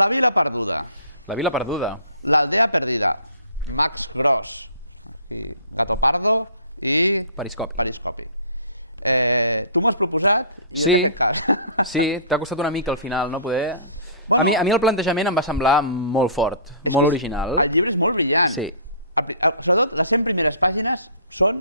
La Vila Perduda. La Vila Perduda. L'Aldea Perdida. Max Gross. Pato Pardo i... Periscopi. Tu m'has proposat... Sí, t'ha costat una mica al final, no? Poder... A mi el plantejament em va semblar molt fort, molt original. El llibre és molt brillant. Sí. Les 100 primeres pàgines són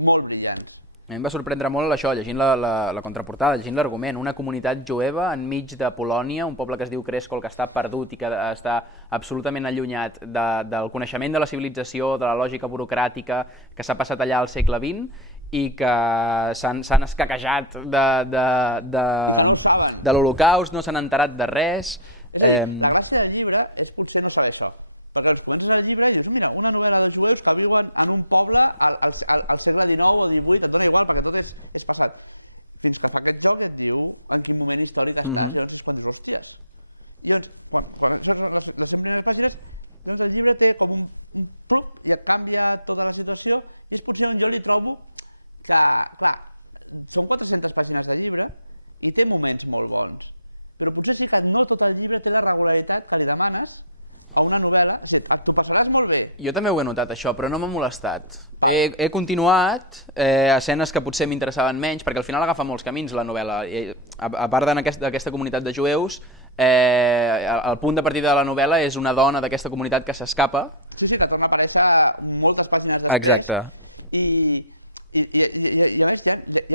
molt brillants. A mi em va sorprendre molt això, llegint la contraportada, llegint l'argument. Una comunitat jueva enmig de Polònia, un poble que es diu Kreskol, que està perdut i que està absolutament allunyat del coneixement de la civilització, de la lògica burocràtica que s'ha passat allà al segle XX i que s'han escaquejat de l'Holocaust, no s'han enterat de res. La gràcia del llibre és potser no saber això. Perquè comences el llibre i dius, mira, una novel·la dels jueus que viuen en un poble al segle XIX o XVIII, et dona igual, perquè tot és passat. Fins que fa aquest joc es diu en quin moment històric està, llavors es fan hòsties. I segons les 100 primeres pàgines, doncs el llibre té com un pluc i et canvia tota la situació i és potser on jo li trobo que, clar, són 400 pàgines de llibre i té moments molt bons, però potser sí que no tot el llibre té la regularitat que li demanes a una novel·la. Sí, t'ho passaràs molt bé. Jo també ho he notat, això, però no m'ha molestat. He continuat escenes que potser m'interessaven menys, perquè al final agafa molts camins la novel·la. A part d'aquesta comunitat de jueus, el punt de partida de la novel·la és una dona d'aquesta comunitat que s'escapa. Sí, que torna a aparèixer moltes pàgines. Exacte. I a més hi ha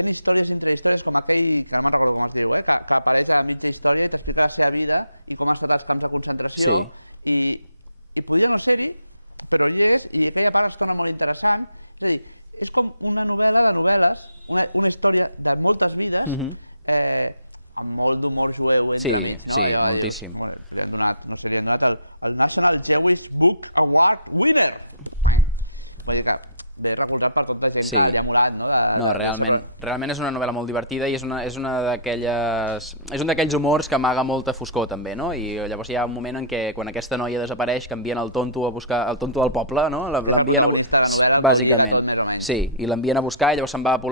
històries entre històries com aquell, que no recordo com es diu, que apareix a mitja història i t'explica la seva vida i com ha estat als camps de concentració. Sí. I podria no ser-hi, però hi és, i aquella part es torna molt interessant. És a dir, és com una novel·la de novel·les, una història de moltes vides, amb molt d'humor jueu. Sí, sí, moltíssim. El National Jewish Book Award winner. Vull dir que bé recolzat per tota gent que ja molant, no? No, realment és una novel·la molt divertida i és un d'aquells humors que amaga molta foscor també, no? I llavors hi ha un moment en què quan aquesta noia desapareix canvien el tonto a buscar, el tonto del poble, no? L'envien bàsicament. Sí, i l'envien a buscar i llavors se'n va a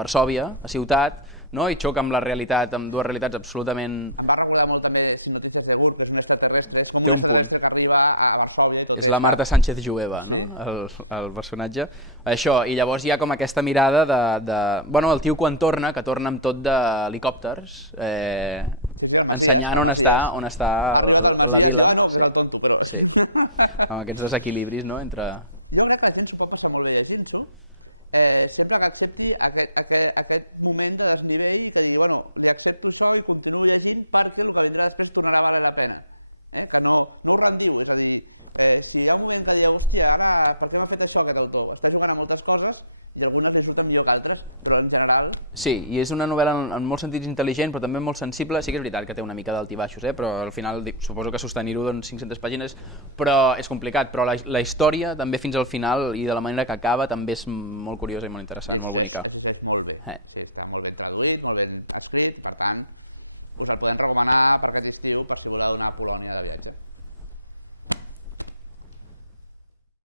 Varsòvia, a ciutat, no? I xoca amb la realitat, amb dues realitats absolutament... Em va recordar molt també Notícies de Gurt, és un extraterrestre. Té un punt. Varsòvia. És la Marta Sánchez jueva, no? El personatge. Això, i llavors hi ha com aquesta mirada Bueno, el tio quan torna, que torna amb tot d'helicòpters, ensenyant on està la vila. Sí. Amb aquests desequilibris, no? Jo crec que la gent s'ho pot passar molt bé llegint-ho, sempre que accepti aquest moment de desnivell i que digui, bueno, li accepto això i continuo llegint perquè el que vindrà després tornarà a valer la pena. Que no ho rendiu, és a dir, si hi ha un moment que dieu, hòstia, ara per què m'ha fet això aquest autor? Està jugant a moltes coses i algunes li surten millor que altres, però en general... Sí, i és una novel·la en molts sentits intel·ligent, però també molt sensible. Sí que és veritat que té una mica d'altibaixos, però al final suposo que sostenir-ho doncs 500 pàgines, però és complicat. Però la història també fins al final i de la manera que acaba també és molt curiosa i molt interessant, molt bonica. És molt bé, està molt ben traduït, molt ben escrit, per tant, us el podem recomanar per aquest estiu per si voleu anar a Polònia de viatge.